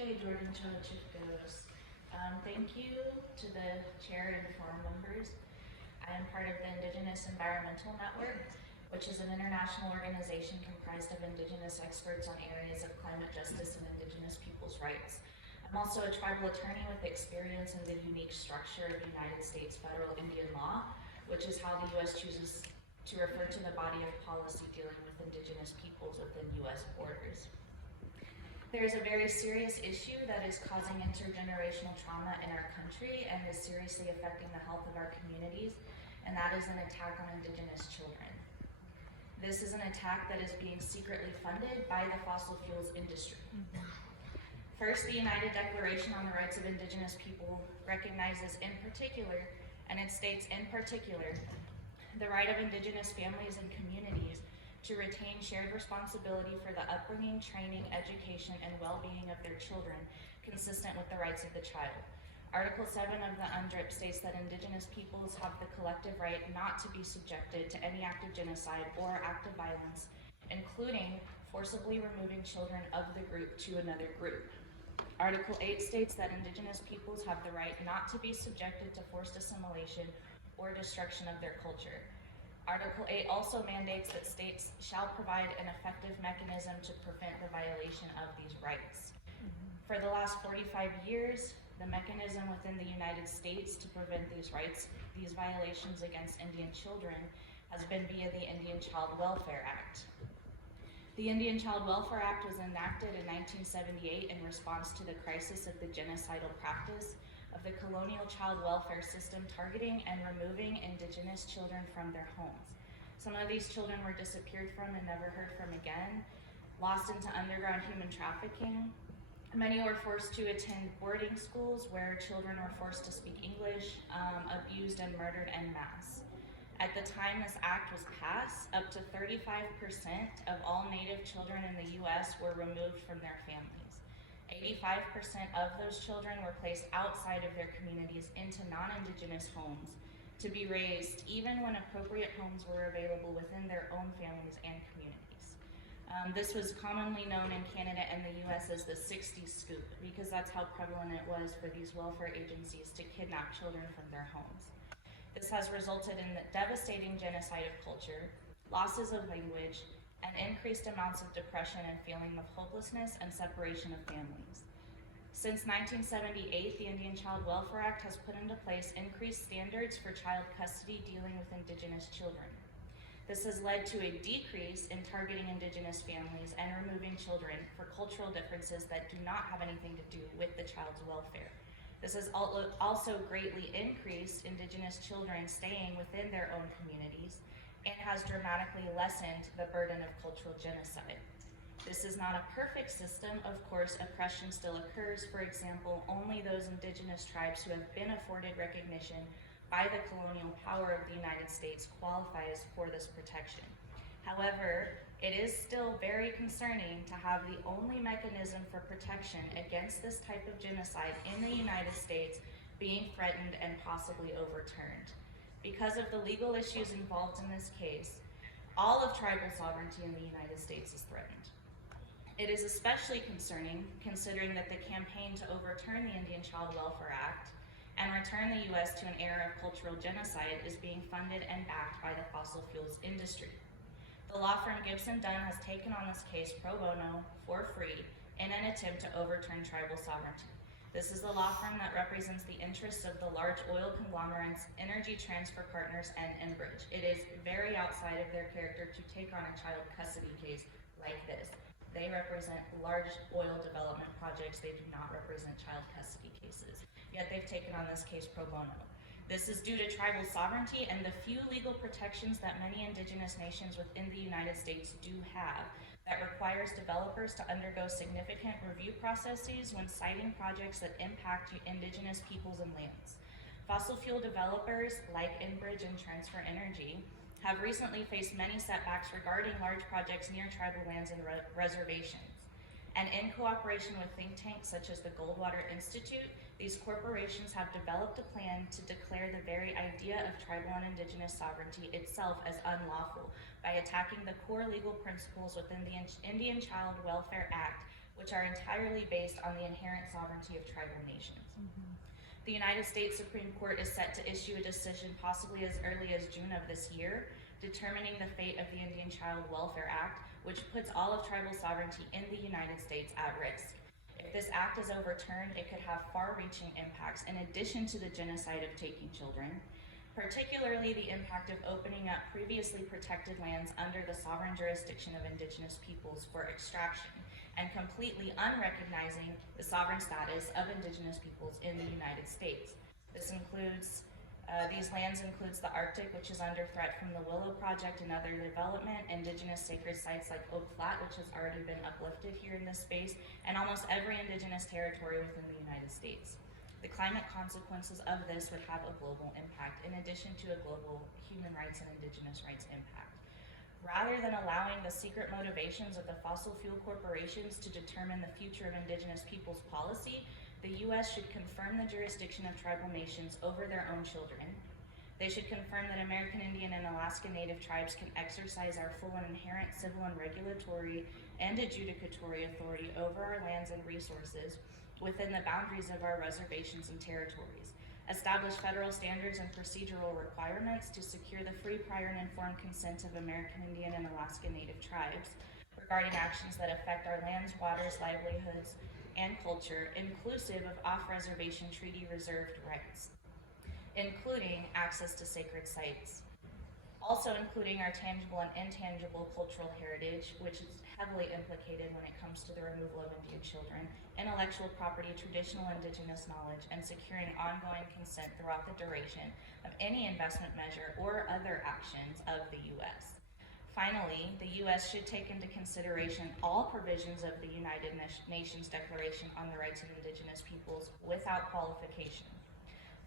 Okay, Jordan Chief goes. Thank you to the chair and forum members. I am part of the Indigenous Environmental Network, which is an international organization comprised of Indigenous experts on areas of climate justice and Indigenous people's rights. I'm also a tribal attorney with experience in the unique structure of United States federal Indian law, which is how the U.S. chooses to refer to the body of policy dealing with Indigenous peoples within U.S. borders. There is a very serious issue that is causing intergenerational trauma in our country and is seriously affecting the health of our communities, and that is an attack on Indigenous children. This is an attack that is being secretly funded by the fossil fuels industry. First, the United Declaration on the Rights of Indigenous People recognizes in particular, and it states in particular, the right of Indigenous families and communities to retain shared responsibility for the upbringing, training, education, and well-being of their children, consistent with the rights of the child. Article 7 of the UNDRIP states that Indigenous peoples have the collective right not to be subjected to any act of genocide or act of violence, including forcibly removing children of the group to another group. Article 8 states that Indigenous peoples have the right not to be subjected to forced assimilation or destruction of their culture. Article 8 also mandates that states shall provide an effective mechanism to prevent the violation of these rights. For the last 45 years, the mechanism within the United States to prevent these violations against Indian children has been via the Indian Child Welfare Act. The Indian Child Welfare Act was enacted in 1978 in response to the crisis of the genocidal practice of the colonial child welfare system targeting and removing Indigenous children from their homes. Some of these children were disappeared from and never heard from again, lost into underground human trafficking. Many were forced to attend boarding schools where children were forced to speak English, abused and murdered en masse. At the time this act was passed, up to 35% of all Native children in the U.S. were removed from their families. 85% of those children were placed outside of their communities into non-Indigenous homes to be raised even when appropriate homes were available within their own families and communities. This was commonly known in Canada and the US as the 60s scoop, because that's how prevalent it was for these welfare agencies to kidnap children from their homes. This has resulted in the devastating genocide of culture, losses of language, and increased amounts of depression and feeling of hopelessness and separation of families. Since 1978, the Indian Child Welfare Act has put into place increased standards for child custody dealing with Indigenous children. This has led to a decrease in targeting Indigenous families and removing children for cultural differences that do not have anything to do with the child's welfare. This has also greatly increased Indigenous children staying within their own communities and has dramatically lessened the burden of cultural genocide. This is not a perfect system. Of course, oppression still occurs. For example, only those Indigenous tribes who have been afforded recognition by the colonial power of the United States qualifies for this protection. However, it is still very concerning to have the only mechanism for protection against this type of genocide in the United States being threatened and possibly overturned. Because of the legal issues involved in this case, all of tribal sovereignty in the United States is threatened. It is especially concerning considering that the campaign to overturn the Indian Child Welfare Act and return the U.S. to an era of cultural genocide is being funded and backed by the fossil fuels industry. The law firm Gibson Dunn has taken on this case pro bono, for free, in an attempt to overturn tribal sovereignty. This is the law firm that represents the interests of the large oil conglomerates, Energy Transfer Partners, and Enbridge. It is very outside of their character to take on a child custody case like this. They represent large oil development projects. They do not represent child custody cases. Yet they've taken on this case pro bono. This is due to tribal sovereignty and the few legal protections that many Indigenous nations within the United States do have that requires developers to undergo significant review processes when siting projects that impact Indigenous peoples and lands. Fossil fuel developers like Enbridge and Transfer Energy have recently faced many setbacks regarding large projects near tribal lands and reservations. And in cooperation with think tanks such as the Goldwater Institute, these corporations have developed a plan to declare the very idea of tribal and Indigenous sovereignty itself as unlawful by attacking the core legal principles within the Indian Child Welfare Act, which are entirely based on the inherent sovereignty of tribal nations. The United States Supreme Court is set to issue a decision possibly as early as June of this year, determining the fate of the Indian Child Welfare Act, which puts all of tribal sovereignty in the United States at risk. If this act is overturned, it could have far-reaching impacts in addition to the genocide of taking children, particularly the impact of opening up previously protected lands under the sovereign jurisdiction of Indigenous peoples for extraction, and completely unrecognizing the sovereign status of Indigenous peoples in the United States. This includes, these lands includes the Arctic, which is under threat from the Willow Project and other development, Indigenous sacred sites like Oak Flat, which has already been uplifted here in this space, and almost every Indigenous territory within the United States. The climate consequences of this would have a global impact, in addition to a global human rights and Indigenous rights impact. Rather than allowing the secret motivations of the fossil fuel corporations to determine the future of Indigenous peoples' policy, the U.S. should confirm the jurisdiction of tribal nations over their own children. They should confirm that American Indian and Alaska Native tribes can exercise our full and inherent civil and regulatory and adjudicatory authority over our lands and resources within the boundaries of our reservations and territories. Establish federal standards and procedural requirements to secure the free, prior, and informed consent of American Indian and Alaska Native tribes regarding actions that affect our lands, waters, livelihoods, and culture, inclusive of off-reservation treaty-reserved rights, including access to sacred sites. Also including our tangible and intangible cultural heritage, which is heavily implicated when it comes to the removal of Indian children, intellectual property, traditional Indigenous knowledge, and securing ongoing consent throughout the duration of any investment measure or other actions of the U.S. Finally, the U.S. should take into consideration all provisions of the United Nations Declaration on the Rights of Indigenous Peoples without qualification.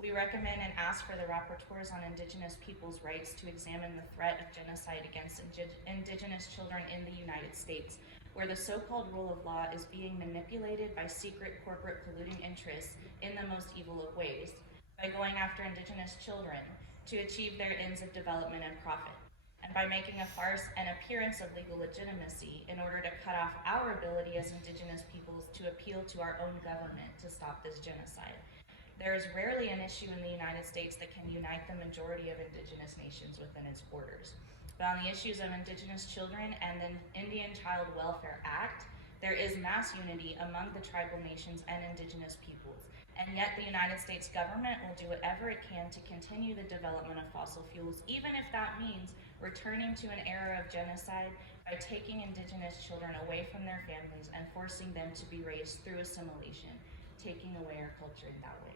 We recommend and ask for the rapporteurs on Indigenous peoples' rights to examine the threat of genocide against Indigenous children in the United States, where the so-called rule of law is being manipulated by secret corporate polluting interests in the most evil of ways, by going after Indigenous children to achieve their ends of development and profit, and by making a farce and appearance of legal legitimacy in order to cut off our ability as Indigenous peoples to appeal to our own government to stop this genocide. There is rarely an issue in the United States that can unite the majority of Indigenous nations within its borders. But on the issues of Indigenous children and the Indian Child Welfare Act, there is mass unity among the tribal nations and Indigenous peoples. And yet the United States government will do whatever it can to continue the development of fossil fuels, even if that means returning to an era of genocide by taking Indigenous children away from their families and forcing them to be raised through assimilation, taking away our culture in that way.